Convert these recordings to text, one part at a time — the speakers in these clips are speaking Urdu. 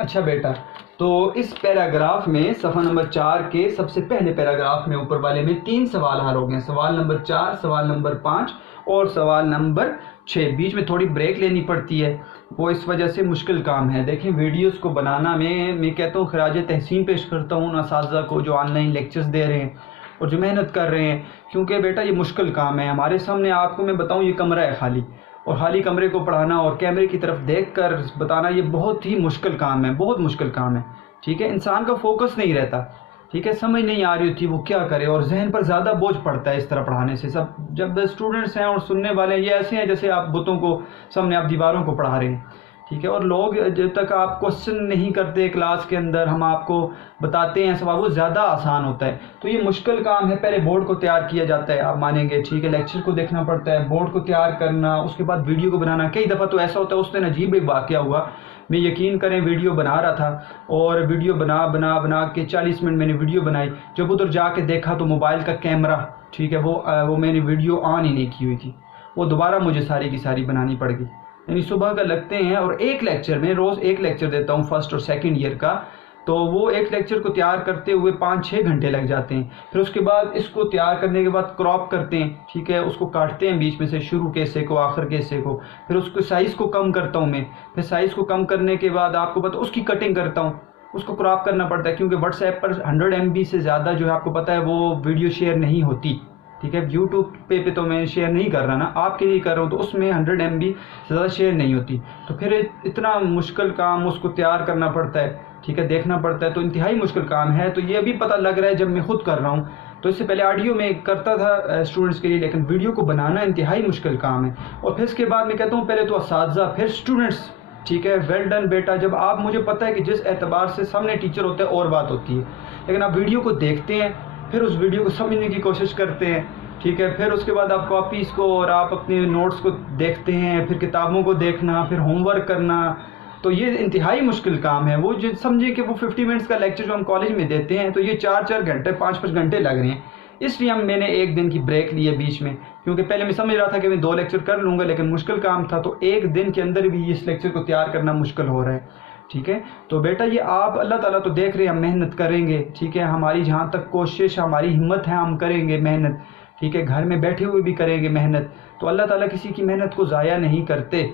اچھا بیٹا، تو اس پیراگراف میں صفحہ نمبر 4 کے سب سے پہلے پیراگراف میں اوپر والے میں 3 سوال حل ہو گئے ہیں۔ سوال نمبر 4، سوال نمبر 5 اور سوال نمبر 6۔ بیچ میں تھوڑی بریک لینی پڑتی ہے، وہ اس وجہ سے مشکل کام ہے۔ دیکھیں ویڈیوز کو بنانا میں کہتا ہوں خراج تحسین پیش کرتا ہوں ان اساتذہ کو جو آن لائن لیکچرز دے رہے ہیں اور جو محنت کر رہے ہیں، کیونکہ بیٹا یہ مشکل کام ہے۔ ہمارے سامنے آپ کو میں بتاؤں یہ کمرہ ہے خالی، اور خالی کمرے کو پڑھانا اور کیمرے کی طرف دیکھ کر بتانا یہ بہت ہی مشکل کام ہے، بہت مشکل کام ہے۔ ٹھیک ہے، انسان کا فوکس نہیں رہتا، ٹھیک ہے، سمجھ نہیں آ رہی ہوتی وہ کیا کرے، اور ذہن پر زیادہ بوجھ پڑتا ہے اس طرح پڑھانے سے۔ سب جب اسٹوڈنٹس ہیں اور سننے والے ہیں، یہ ایسے ہیں جیسے آپ بتوں کو سامنے آپ دیواروں کو پڑھا رہے ہیں، ٹھیک ہے، اور لوگ جب تک آپ کوشچن نہیں کرتے کلاس کے اندر، ہم آپ کو بتاتے ہیں سوال، وہ زیادہ آسان ہوتا ہے۔ تو یہ مشکل کام ہے، پہلے بورڈ کو تیار کیا جاتا ہے، آپ مانیں گے، ٹھیک ہے، لیکچر کو دیکھنا پڑتا ہے، بورڈ کو تیار کرنا، اس کے بعد ویڈیو کو بنانا۔ کئی دفعہ تو ایسا ہوتا ہے، اس دن عجیب ایک واقعہ ہوا، میں یقین کریں ویڈیو بنا رہا تھا اور ویڈیو بنا کے 40 منٹ میں نے ویڈیو بنائی، جب ادھر جا کے دیکھا تو موبائل کا کیمرہ، ٹھیک ہے، وہ میں نے ویڈیو آن ہی نہیں کی ہوئی تھی، وہ دوبارہ مجھے ساری کی ساری بنانی پڑ گئی۔ یعنی صبح کا لگتے ہیں، اور ایک لیکچر میں روز ایک لیکچر دیتا ہوں فرسٹ اور سیکنڈ ایئر کا، تو وہ ایک لیکچر کو تیار کرتے ہوئے 5-6 گھنٹے لگ جاتے ہیں۔ پھر اس کے بعد اس کو تیار کرنے کے بعد کراپ کرتے ہیں، ٹھیک ہے، اس کو کاٹتے ہیں بیچ میں سے، شروع کے حصے کو، آخر کے حصے کو، پھر اس کو سائز کو کم کرتا ہوں میں، پھر سائز کو کم کرنے کے بعد آپ کو پتہ اس کی کٹنگ کرتا ہوں، اس کو کراپ کرنا پڑتا ہے، کیونکہ واٹس ایپ پر 100 MB سے زیادہ جو ہے آپ کو پتہ ہے وہ ویڈیو شیئر نہیں ہوتی، ٹھیک ہے، یوٹیوب پہ تو میں شیئر نہیں کر رہا نا، آپ کے لیے کر رہا ہوں، تو اس میں 100 MB سے زیادہ شیئر نہیں ہوتی، تو پھر اتنا مشکل کام اس کو تیار کرنا پڑتا ہے، ٹھیک ہے، دیکھنا پڑتا ہے، تو انتہائی مشکل کام ہے۔ تو یہ ابھی پتہ لگ رہا ہے جب میں خود کر رہا ہوں، تو اس سے پہلے آڈیو میں کرتا تھا اسٹوڈنٹس کے لیے، لیکن ویڈیو کو بنانا انتہائی مشکل کام ہے۔ اور پھر اس کے بعد میں کہتا ہوں پہلے تو اساتذہ، پھر اسٹوڈنٹس، ٹھیک ہے، ویل ڈن بیٹا۔ جب آپ، مجھے پتہ ہے کہ جس اعتبار سے سامنے ٹیچر ہوتا ہے اور بات ہوتی ہے، لیکن آپ ویڈیو کو دیکھتے ہیں، پھر اس ویڈیو کو سمجھنے کی کوشش کرتے ہیں، ٹھیک ہے، پھر اس کے بعد آپ کاپیز کو اور آپ اپنے نوٹس کو دیکھتے ہیں، پھر کتابوں کو دیکھنا، پھر ہوم ورک کرنا، تو یہ انتہائی مشکل کام ہے۔ وہ جو سمجھے کہ وہ 50 منٹس کا لیکچر جو ہم کالج میں دیتے ہیں، تو یہ 4-4 گھنٹے 5-5 گھنٹے لگ رہے ہیں۔ اس لیے میں نے ایک دن کی بریک لی ہے بیچ میں، کیونکہ پہلے میں سمجھ رہا تھا کہ میں 2 لیکچر کر لوں گا، لیکن مشکل کام تھا، تو ایک دن کے اندر بھی اس لیکچر کو تیار کرنا مشکل ہو رہا ہے، ٹھیک ہے۔ تو بیٹا یہ آپ، اللہ تعالیٰ تو دیکھ رہے ہیں ہم محنت کریں گے، ٹھیک ہے، ہماری جہاں تک کوشش، ہماری ہمت ہے، ہم کریں گے محنت، ٹھیک ہے، گھر میں بیٹھے ہوئے بھی کریں گے محنت، تو اللہ تعالیٰ کسی کی محنت کو ضائع نہیں کرتے،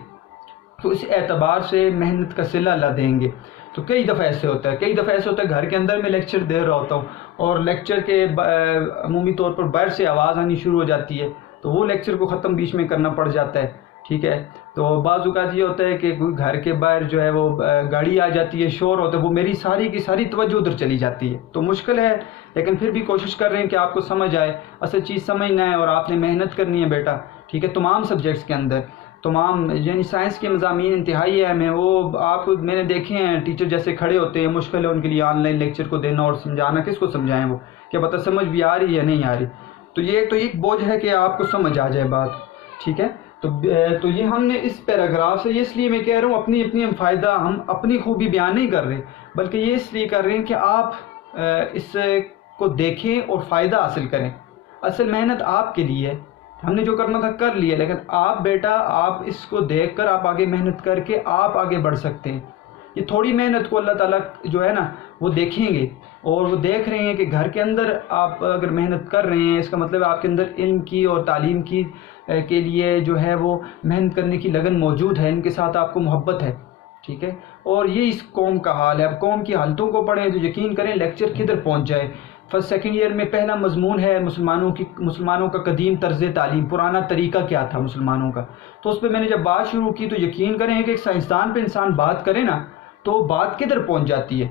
تو اس اعتبار سے محنت کا صلہ اللہ دیں گے۔ تو کئی دفعہ ایسے ہوتا ہے گھر کے اندر میں لیکچر دے رہا ہوتا ہوں، اور لیکچر کے عمومی طور پر باہر سے آواز آنی شروع ہو جاتی ہے، تو وہ لیکچر کو ختم بیچ میں کرنا پڑ جاتا ہے، ٹھیک ہے۔ تو بعض اوقات یہ ہوتا ہے کہ کوئی گھر کے باہر جو ہے وہ گاڑی آ جاتی ہے، شور ہوتا ہے، وہ میری ساری کی ساری توجہ ادھر چلی جاتی ہے، تو مشکل ہے، لیکن پھر بھی کوشش کر رہے ہیں کہ آپ کو سمجھ آئے۔ اصل چیز سمجھنا ہے، اور آپ نے محنت کرنی ہے بیٹا، ٹھیک ہے، تمام سبجیکٹس کے اندر، تمام، یعنی سائنس کے مضامین انتہائی اہم ہیں۔ وہ آپ کو میں نے دیکھے ہیں ٹیچر جیسے کھڑے ہوتے ہیں، مشکل ہے ان کے لیے آن لائن لیکچر کو دینا اور سمجھانا، کس کو سمجھائیں، وہ کیا پتہ سمجھ بھی آ رہی ہے یا نہیں آ رہی، تو یہ ایک بوجھ ہے کہ آپ کو سمجھ آ جائے بات، ٹھیک ہے۔ تو یہ ہم نے اس پیراگراف سے، یہ اس لیے میں کہہ رہا ہوں اپنی ہم فائدہ، ہم اپنی خوبی بیان نہیں کر رہے، بلکہ یہ اس لیے کر رہے ہیں کہ آپ اس کو دیکھیں اور فائدہ حاصل کریں۔ اصل محنت آپ کے لیے ہے، ہم نے جو کرنا تھا کر لیا، لیکن آپ بیٹا، آپ اس کو دیکھ کر آپ آگے محنت کر کے آپ آگے بڑھ سکتے ہیں۔ یہ تھوڑی محنت کو اللہ تعالیٰ جو ہے نا وہ دیکھیں گے، اور وہ دیکھ رہے ہیں کہ گھر کے اندر آپ اگر محنت کر رہے ہیں، اس کا مطلب آپ کے اندر علم کی اور تعلیم کی کے لیے جو ہے وہ محنت کرنے کی لگن موجود ہے، ان کے ساتھ آپ کو محبت ہے، ٹھیک ہے۔ اور یہ اس قوم کا حال ہے، اب قوم کی حالتوں کو پڑھیں تو یقین کریں لیکچر کدھر پہنچ جائے۔ فرسٹ سیکنڈ ایئر میں پہلا مضمون ہے مسلمانوں کا قدیم طرز تعلیم، پرانا طریقہ کیا تھا مسلمانوں کا، تو اس پہ میں نے جب بات شروع کی تو یقین کریں کہ ایک سائنسدان پہ انسان بات کرے نا تو بات کدھر پہنچ جاتی ہے،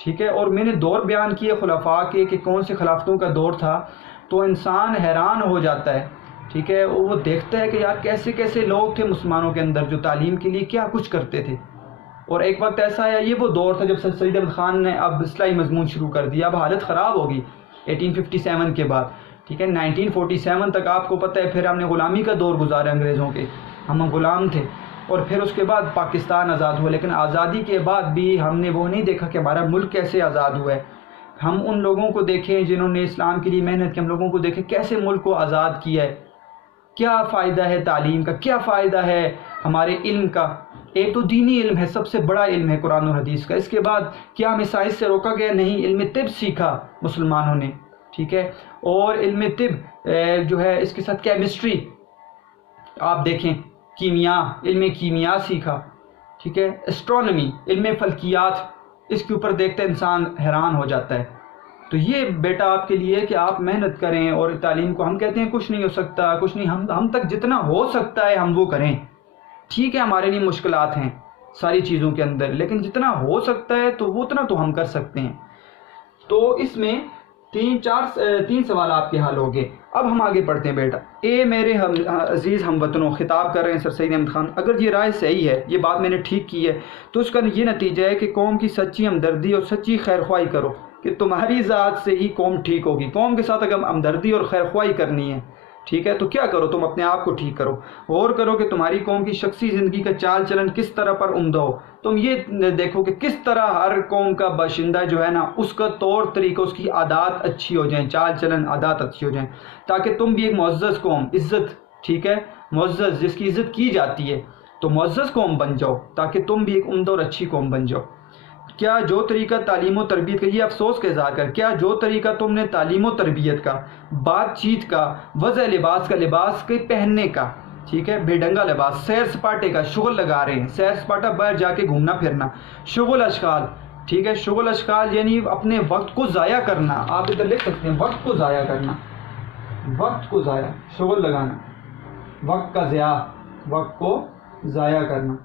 ٹھیک ہے۔ اور میں نے دور بیان کیے خلفاء کے کہ کون سے خلافتوں کا دور تھا، تو انسان حیران ہو جاتا ہے، ٹھیک ہے، وہ دیکھتا ہے کہ یار کیسے کیسے لوگ تھے مسلمانوں کے اندر جو تعلیم کے لیے کیا کچھ کرتے تھے۔ اور ایک وقت ایسا آیا، یہ وہ دور تھا جب سید احمد خان نے اب اصلاحی مضمون شروع کر دیا، اب حالت خراب ہوگی 1857 کے بعد، ٹھیک ہے، 1947 تک آپ کو پتہ ہے پھر ہم نے غلامی کا دور گزارا انگریزوں کے، ہم غلام تھے، اور پھر اس کے بعد پاکستان آزاد ہوا، لیکن آزادی کے بعد بھی ہم نے وہ نہیں دیکھا کہ ہمارا ملک کیسے آزاد ہوا ہے۔ ہم ان لوگوں کو دیکھیں جنہوں نے اسلام کے لیے محنت کی، ہم لوگوں کو دیکھیں کیسے ملک کو آزاد کیا ہے، کیا فائدہ ہے تعلیم کا، کیا فائدہ ہے ہمارے علم کا، ایک تو دینی علم ہے، سب سے بڑا علم ہے قرآن اور حدیث کا، اس کے بعد کیا ہمیں سائنس سے روکا گیا؟ نہیں، علم طب سیکھا مسلمانوں نے، ٹھیک ہے، اور علم طب جو ہے اس کے ساتھ کیمسٹری آپ دیکھیں، کیمیا، علم کیمیا سیکھا، ٹھیک ہے، اسٹرونمی، علم فلکیات، اس کے اوپر دیکھتے انسان حیران ہو جاتا ہے۔ تو یہ بیٹا آپ کے لیے کہ آپ محنت کریں، اور تعلیم کو ہم کہتے ہیں کچھ نہیں ہو سکتا، کچھ نہیں، ہم تک جتنا ہو سکتا ہے ہم وہ کریں، ٹھیک ہے، ہمارے لیے مشکلات ہیں ساری چیزوں کے اندر، لیکن جتنا ہو سکتا ہے تو وہ اتنا تو ہم کر سکتے ہیں۔ تو اس میں تین سوال آپ کے حل ہو گئے۔ اب ہم آگے پڑھتے ہیں بیٹا۔ اے میرے عزیز ہم وطنوں، خطاب کر رہے ہیں سر سید احمد خان، اگر یہ رائے صحیح ہے، یہ بات میں نے ٹھیک کی ہے، تو اس کا یہ نتیجہ ہے کہ قوم کی سچی ہمدردی اور سچی خیرخواہی کرو، کہ تمہاری ذات سے ہی قوم ٹھیک ہوگی۔ قوم کے ساتھ اگر ہمدردی اور خیرخواہی کرنی ہے، ٹھیک ہے، تو کیا کرو؟ تم اپنے آپ کو ٹھیک کرو، غور کرو کہ تمہاری قوم کی شخصی زندگی کا چال چلن کس طرح پر عمدہ ہو۔ تم یہ دیکھو کہ کس طرح ہر قوم کا باشندہ جو ہے نا، اس کا طور طریقہ، اس کی عادات اچھی ہو جائیں، چال چلن عادات اچھی ہو جائیں، تاکہ تم بھی ایک معزز قوم، عزت، ٹھیک ہے، معزز جس کی عزت کی جاتی ہے، تو معزز قوم بن جاؤ، تاکہ تم بھی ایک عمدہ اور اچھی قوم بن جاؤ۔ کیا جو طریقہ تعلیم و تربیت کا، یہ افسوس کا اظہار کر، کیا جو طریقہ تم نے تعلیم و تربیت کا، بات چیت کا، وضع لباس کا، لباس کے پہننے کا، ٹھیک ہے، بے ڈنگا لباس، سیر سپاٹے کا، شغل لگا رہے ہیں، سیر سپاٹا باہر جا کے گھومنا پھرنا، شغل اشغال، ٹھیک ہے، شغل اشغال یعنی اپنے وقت کو ضائع کرنا، آپ ادھر لکھ سکتے ہیں وقت کو ضائع کرنا، وقت کو ضائع، شغل لگانا، وقت کا ضیاع، وقت کو ضائع کرنا،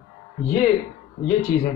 یہ چیزیں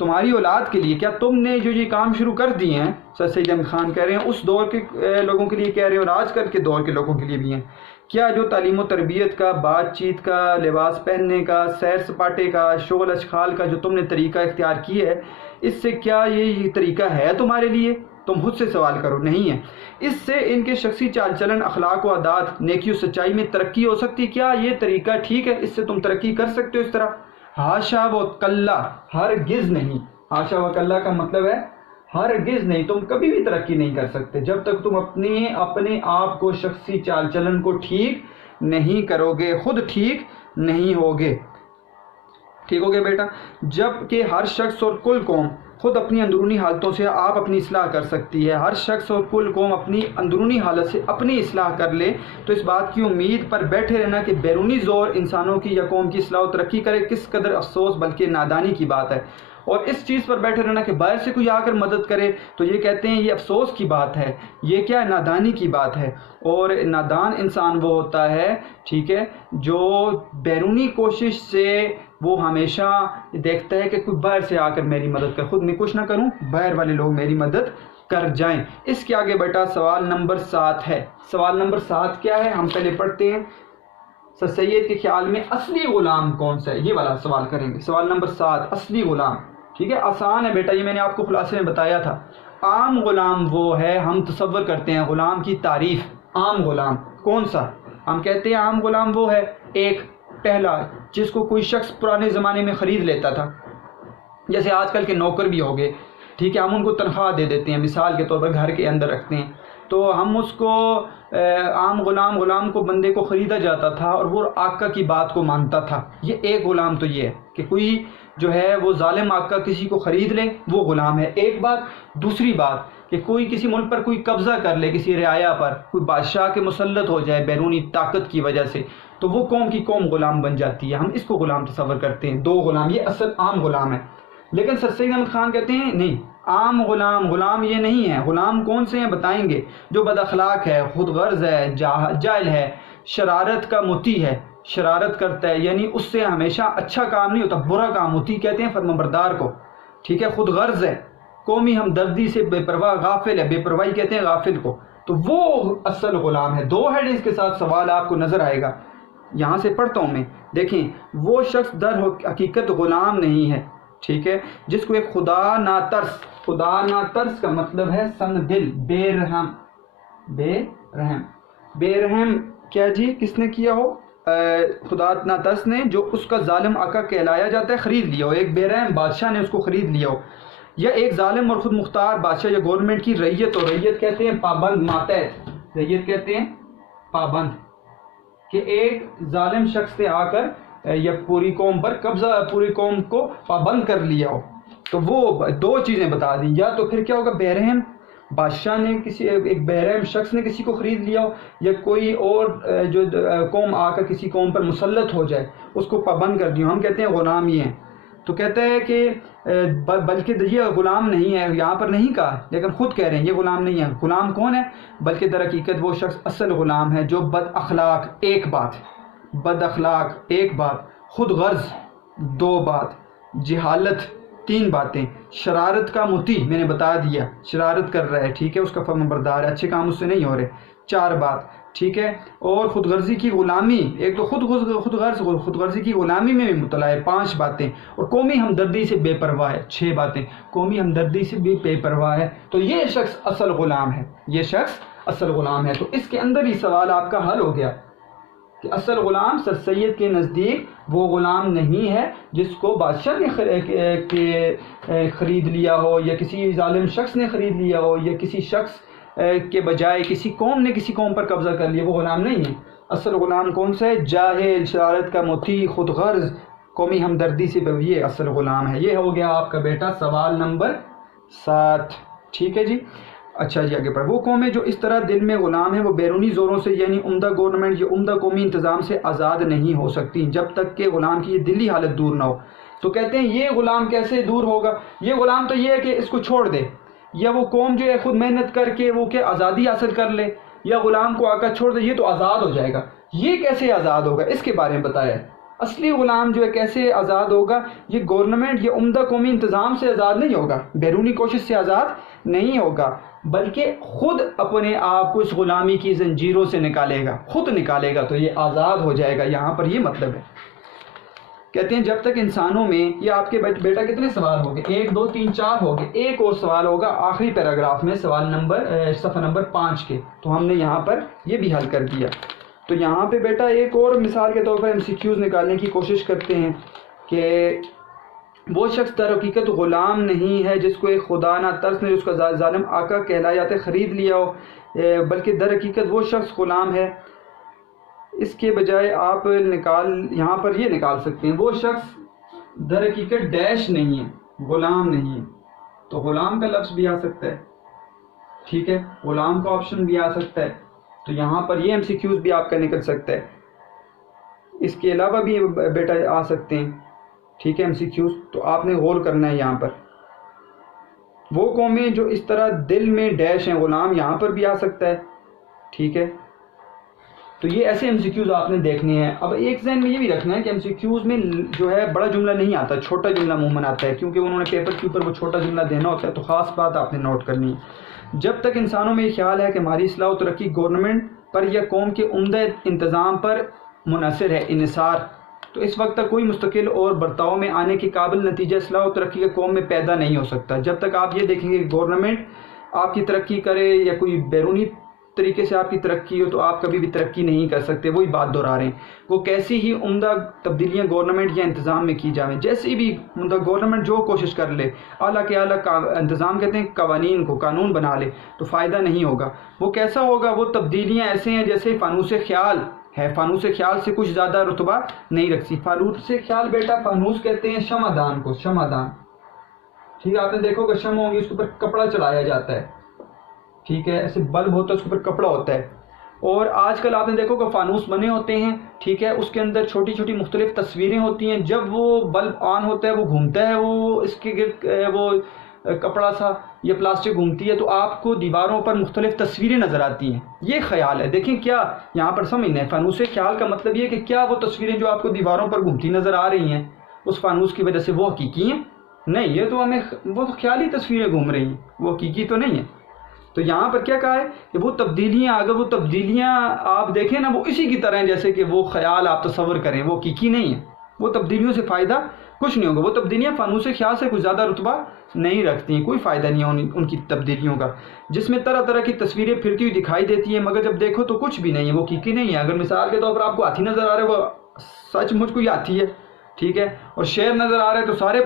تمہاری اولاد کے لیے، کیا تم نے جو یہ کام شروع کر دیے ہیں، سر سید احمد خان کہہ رہے ہیں، اس دور کے لوگوں کے لیے کہہ رہے ہیں اور آج کل کے دور کے لوگوں کے لیے بھی ہیں، کیا جو تعلیم و تربیت کا، بات چیت کا، لباس پہننے کا، سیر سپاٹے کا، شغل اشغال کا جو تم نے طریقہ اختیار کی ہے، اس سے کیا یہ طریقہ ہے تمہارے لیے؟ تم خود سے سوال کرو، نہیں ہے۔ اس سے ان کے شخصی چال چلن، اخلاق و عادات، نیکی و سچائی میں ترقی ہو سکتی، کیا یہ طریقہ ٹھیک ہے؟ اس سے تم ترقی کر سکتے ہو اس طرح؟ حاشا و کلا، ہرگز نہیں۔ حاشا و کلا کا مطلب ہے ہرگز نہیں، تم کبھی بھی ترقی نہیں کر سکتے جب تک تم اپنے آپ کو، شخصی چال چلن کو ٹھیک نہیں کرو گے، خود ٹھیک نہیں ہوگے، ٹھیک ہوگے بیٹا؟ جب کہ ہر شخص اور کل قوم خود اپنی اندرونی حالتوں سے آپ اپنی اصلاح کر سکتی ہے، ہر شخص اور کل قوم اپنی اندرونی حالت سے اپنی اصلاح کر لے، تو اس بات کی امید پر بیٹھے رہنا کہ بیرونی زور انسانوں کی یا قوم کی اصلاح و ترقی کرے، کس قدر افسوس بلکہ نادانی کی بات ہے۔ اور اس چیز پر بیٹھے رہنا کہ باہر سے کوئی آ کر مدد کرے، تو یہ کہتے ہیں یہ افسوس کی بات ہے، یہ کیا ہے؟ نادانی کی بات ہے۔ اور نادان انسان وہ ہوتا ہے، ٹھیک ہے، جو بیرونی کوشش سے وہ ہمیشہ دیکھتا ہے کہ کوئی باہر سے آ کر میری مدد کر، خود میں کچھ نہ کروں، باہر والے لوگ میری مدد کر جائیں۔ اس کے آگے بیٹا سوال نمبر 7 ہے۔ سوال نمبر 7 کیا ہے؟ ہم پہلے پڑھتے ہیں۔ سر سید کے خیال میں اصلی غلام کون سا ہے؟ یہ والا سوال کریں گے۔ سوال نمبر 7، اصلی غلام، ٹھیک ہے، آسان ہے بیٹا، یہ میں نے آپ کو خلاصے میں بتایا تھا۔ عام غلام وہ ہے، ہم تصور کرتے ہیں غلام کی تعریف، عام غلام کون سا؟ ہم کہتے ہیں عام غلام وہ ہے، ایک پہلا جس کو کوئی شخص پرانے زمانے میں خرید لیتا تھا، جیسے آج کل کے نوکر بھی ہو گئے، ٹھیک ہے، ہم ان کو تنخواہ دے دیتے ہیں، مثال کے طور پر گھر کے اندر رکھتے ہیں، تو ہم اس کو عام غلام کو، بندے کو خریدا جاتا تھا اور وہ آقا کی بات کو مانتا تھا۔ یہ ایک غلام تو یہ ہے کہ کوئی جو ہے وہ ظالم آقا کسی کو خرید لے، وہ غلام ہے، ایک بات۔ دوسری بات کہ کوئی کسی ملک پر کوئی قبضہ کر لے، کسی رعایا پر کوئی بادشاہ کے مسلط ہو جائے بیرونی طاقت کی وجہ سے، تو وہ قوم کی قوم غلام بن جاتی ہے، ہم اس کو غلام تصور کرتے ہیں، 2 غلام، یہ اصل عام غلام ہے۔ لیکن سر سید احمد خان کہتے ہیں نہیں، عام غلام یہ نہیں ہے۔ غلام کون سے ہیں بتائیں گے؟ جو بد اخلاق ہے، خود غرض ہے، جاہل ہے، شرارت کا متی ہے، شرارت کرتا ہے، یعنی اس سے ہمیشہ اچھا کام نہیں ہوتا، برا کام ہوتی کہتے ہیں فرمانبردار کو، ٹھیک ہے، خود غرض ہے، قومی ہمدردی سے بے پرواہ، غافل ہے، بے پرواہی کہتے ہیں غافل کو، تو وہ اصل غلام ہے۔ 2 ہیڈنگز کے ساتھ سوال آپ کو نظر آئے گا، یہاں سے پڑھتا ہوں میں، دیکھیں، وہ شخص در حقیقت غلام نہیں ہے، ٹھیک ہے، جس کو ایک خدا ناترس، خدا ناترس کا مطلب ہے سنگ دل، بے رحم، بے رحم کیا جی کس نے کیا ہو؟ خدا ناترس نے، جو اس کا ظالم آقا کہلایا جاتا ہے، خرید لیا ہو، ایک بے رحم بادشاہ نے اس کو خرید لیا ہو، یا ایک ظالم اور خود مختار بادشاہ یا گورنمنٹ کی رعیت ہو، رعیت کہتے ہیں پابند، ماتحت، رعیت کہتے ہیں پابند، کہ ایک ظالم شخص سے آ کر یا پوری قوم پر قبضہ، پوری قوم کو پابند کر لیا ہو، تو وہ دو چیزیں بتا دیں. یا تو پھر کیا ہوگا، بہرحم بادشاہ نے کسی ایک بہرحم شخص نے کسی کو خرید لیا ہو، یا کوئی اور جو قوم آ کر کسی قوم پر مسلط ہو جائے، اس کو پابند کر دیا. ہم کہتے ہیں غلام یہ ہیں. تو کہتا ہے کہ بلکہ یہ غلام نہیں ہے، یہاں پر نہیں کہا لیکن خود کہہ رہے ہیں یہ غلام نہیں ہے. غلام کون ہے؟ بلکہ در حقیقت وہ شخص اصل غلام ہے جو بد اخلاق ایک بات، بد اخلاق ایک بات، خود غرض دو بات، جہالت تین باتیں، شرارت کا مطیع میں نے بتا دیا، شرارت کر رہا ہے، ٹھیک ہے، اس کا فرما بردار ہے، اچھے کام اس سے نہیں ہو رہے، چار بات، ٹھیک ہے. اور خود غرضی کی غلامی، ایک تو خود غرضی کی غلامی میں بھی مبتلا ہے، پانچ باتیں. اور قومی ہمدردی سے بے پرواہ ہے، چھ باتیں، قومی ہمدردی سے بھی بے پرواہ ہے. تو یہ شخص اصل غلام ہے، یہ شخص اصل غلام ہے. تو اس کے اندر ہی سوال آپ کا حل ہو گیا کہ اصل غلام سر سید کے نزدیک وہ غلام نہیں ہے جس کو بادشاہ نے خرید لیا ہو، یا کسی ظالم شخص نے خرید لیا ہو، یا کسی شخص کے بجائے کسی قوم نے کسی قوم پر قبضہ کر لیا. وہ غلام نہیں ہے. اصل غلام کون سا ہے؟ جاہل، شرارت کا مطیع، خود غرض، قومی ہمدردی سے یہ اصل غلام ہے. یہ ہو گیا آپ کا بیٹا سوال نمبر 7. ٹھیک ہے جی. اچھا جی آگے پڑھ. وہ قومیں جو اس طرح دل میں غلام ہیں وہ بیرونی زوروں سے یعنی عمدہ گورنمنٹ یا عمدہ قومی انتظام سے آزاد نہیں ہو سکتی جب تک کہ غلام کی یہ دلی حالت دور نہ ہو. تو کہتے ہیں یہ غلام کیسے دور ہوگا؟ یہ غلام تو یہ ہے کہ اس کو چھوڑ دے، یا وہ قوم جو ہے خود محنت کر کے وہ کہ آزادی حاصل کر لے، یا غلام کو آ کر چھوڑ دے، یہ تو آزاد ہو جائے گا. یہ کیسے آزاد ہوگا اس کے بارے میں بتایا. اصلی غلام جو ہے کیسے آزاد ہوگا؟ یہ گورنمنٹ یا عمدہ قومی انتظام سے آزاد نہیں ہوگا، بیرونی کوشش سے آزاد نہیں ہوگا، بلکہ خود اپنے آپ کو اس غلامی کی زنجیروں سے نکالے گا، خود نکالے گا، تو یہ آزاد ہو جائے گا. یہاں پر یہ مطلب ہے. کہتے ہیں جب تک انسانوں میں، یہ آپ کے بیٹا کتنے سوال ہو گئے؟ 1 2 3 4 ہو گئے. ایک اور سوال ہوگا آخری پیراگراف میں، سوال نمبر صفحہ نمبر 5 کے، تو ہم نے یہاں پر یہ بھی حل کر دیا. تو یہاں پہ بیٹا ایک اور مثال کے طور پر MCQs نکالنے کی کوشش کرتے ہیں کہ وہ شخص در حقیقت غلام نہیں ہے جس کو ایک خدا نہ ترس نے، جس کا ظالم آقا کہلائے خرید لیا ہو، بلکہ در حقیقت وہ شخص غلام ہے. اس کے بجائے آپ یہاں پر یہ نکال سکتے ہیں، وہ شخص در حقیقت ڈیش نہیں ہے، غلام نہیں ہے. تو غلام کا لفظ بھی آ سکتا ہے، ٹھیک ہے، غلام کا آپشن بھی آ سکتا ہے. تو یہاں پر یہ MCQs بھی آپ کا نکل سکتا ہے. اس کے علاوہ بھی بیٹا آ سکتے ہیں، ٹھیک ہے، MCQs. تو آپ نے غور کرنا ہے یہاں پر. وہ قومیں جو اس طرح دل میں ڈیش ہیں، غلام یہاں پر بھی آ سکتا ہے، ٹھیک ہے. تو یہ ایسے MCQs آپ نے دیکھنے ہیں. اب ایک ذہن میں یہ بھی رکھنا ہے کہ MCQs میں جو ہے بڑا جملہ نہیں آتا، چھوٹا جملہ عموماً آتا ہے، کیونکہ انہوں نے پیپر کے اوپر وہ چھوٹا جملہ دینا ہوتا ہے. تو خاص بات آپ نے نوٹ کرنی ہے. جب تک انسانوں میں یہ خیال ہے کہ ہماری اصلاح و ترقی گورنمنٹ پر یا قوم کے عمدہ انتظام پر منحصر ہے، انحصار، تو اس وقت تک کوئی مستقل اور برتاؤ میں آنے کے قابل نتیجہ اصلاح و ترقی کے قوم میں پیدا نہیں ہو سکتا. جب تک آپ یہ دیکھیں گے کہ گورنمنٹ آپ کی ترقی کرے یا کوئی بیرونی طریقے سے آپ کی ترقی ہو، تو آپ کبھی بھی ترقی نہیں کر سکتے. وہی بات دہرا رہے ہیں. وہ کیسی ہی عمدہ تبدیلیاں گورنمنٹ یا انتظام میں کی جائیں، جیسی بھی عمدہ گورنمنٹ جو کوشش کر لے، اعلیٰ کے اعلیٰ انتظام کہتے ہیں قوانین کو، قانون بنا لے، تو فائدہ نہیں ہوگا. وہ کیسا ہوگا؟ وہ تبدیلیاں ایسے ہیں جیسے فانوس خیال ہے. فانوس خیال سے کچھ زیادہ رتبہ نہیں رکھتی. فانوس خیال بیٹا، فانوس کہتے ہیں شمعدان کو، شمعدان، ٹھیک ہے. آپ نے دیکھو کہ شمع ہوگی، اس کے اوپر کپڑا چڑھایا جاتا ہے، ٹھیک ہے، ایسے بلب ہوتا ہے، اس کے اوپر کپڑا ہوتا ہے. اور آج کل آپ نے دیکھو کہ فانوس بنے ہوتے ہیں، ٹھیک ہے، اس کے اندر چھوٹی چھوٹی مختلف تصویریں ہوتی ہیں. جب وہ بلب آن ہوتا ہے، وہ گھومتا ہے، وہ اس کے گرد وہ کپڑا سا یا پلاسٹک گھومتی ہے، تو آپ کو دیواروں پر مختلف تصویریں نظر آتی ہیں. یہ خیال ہے. دیکھیں کیا یہاں پر سمجھنا ہے، فانوس خیال کا مطلب یہ ہے کہ کیا وہ تصویریں جو آپ کو دیواروں پر گھومتی نظر آ رہی ہیں اس فانوس کی وجہ سے وہ حقیقی ہیں؟ نہیں، یہ تو ہمیں وہ خیالی تصویریں گھوم رہی ہیں، وہ حقیقی تو نہیں ہیں. تو یہاں پر کیا کہا ہے کہ وہ تبدیلیاں، اگر وہ تبدیلیاں آپ دیکھیں نا، وہ اسی کی طرح ہیں جیسے کہ وہ خیال آپ تصور کریں، وہ حقیقی نہیں ہیں. وہ تبدیلیوں سے فائدہ کچھ نہیں ہوگا. وہ تبدیلیاں فانوس خیال سے کچھ زیادہ رتبہ نہیں رکھتی ہیں، کوئی فائدہ نہیں ہے ان کی تبدیلیوں کا، جس میں طرح طرح کی تصویریں پھرتی ہوئی دکھائی دیتی ہیں، مگر جب دیکھو تو کچھ بھی نہیں ہے، وہ حقیقی نہیں ہے. اگر مثال کے طور پر آپ کو ہاتھی نظر آ رہا ہے، وہ سچ مجھ کو یہ ہاتھی ہے، ٹھیک ہے، اور شیر نظر آ رہا ہے، تو سارے